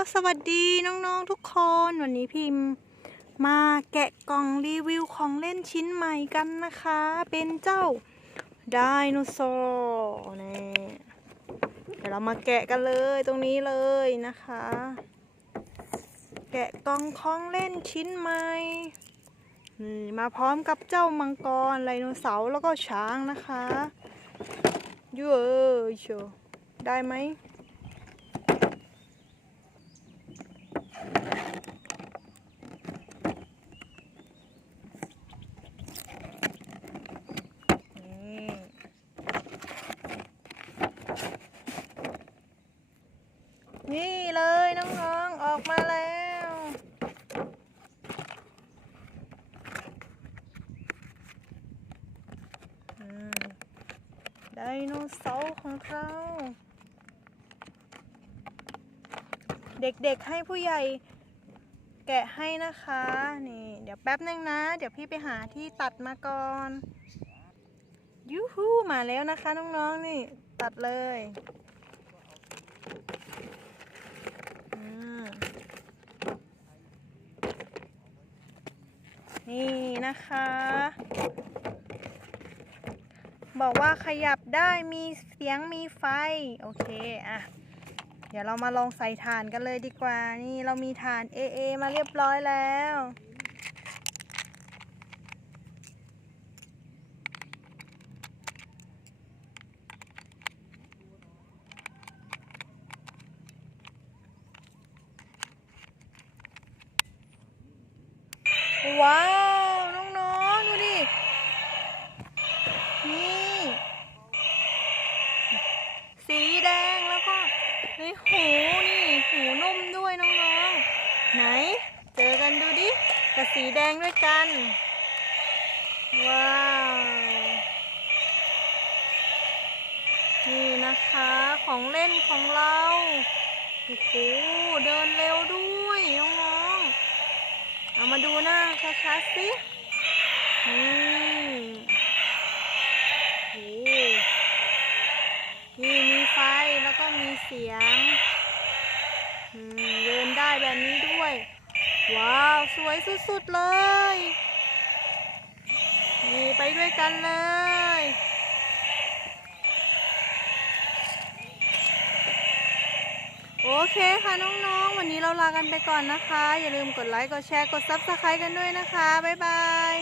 สวัสดีน้องๆทุกคน วันนี้พิมพ์ มาแกะกล่องรีวิวของเล่นชิ้นใหม่กันนะคะ เป็นเจ้าไดโนเสาร์นี่เดี๋ยวเรามาแกะกันเลยตรงนี้เลยนะคะ แกะกล่องของเล่นชิ้นใหม่นี่มาพร้อมกับเจ้ามังกรไดโนเสาร์แล้วก็ช้างนะคะยูเออโชได้ไหม นี่นี่เลยน้องๆ ออกมาแล้วอืมไดโนเสาร์ของเรา เด็กๆให้ผู้ใหญ่แกะให้นะคะ นี่ เดี๋ยวแป๊บนึงนะ เดี๋ยวพี่ไปหาที่ตัดมาก่อนยูฮูมาแล้วนะคะน้องๆนี่ตัดเลยนี่นะคะ บอกว่าขยับได้มีเสียงมีไฟ โอเคอะเดี๋ยวเรามาลองใส่ถ่านกันเลยดีกว่า นี่เรามีถ่าน AA มาเรียบร้อยแล้ว ว้าว น้องๆ ดูดิ นี่ สีแดงแล้วก็เฮ้ย หูนี่หูนุ่มด้วยน้องๆ ไหน เจอกันดูดิกับสีแดงด้วยกัน ว้าว นี่นะคะของเล่นของเราโอ้โหเดินเร็วด้วยน้องๆ เอามาดูหน้าชัดๆสินี่อ้โหนี่มีไฟแล้วก็มี เสียงเดินได้แบบนี้ด้วย ว้าว สวยสุดๆเลยนี่ไปด้วยกันเลยโอเคค่ะน้องๆ วันนี้เราลากันไปก่อนนะคะ อย่าลืมกดไลค์ กดแชร์ กด Subscribe กันด้วยนะคะ บ๊ายบาย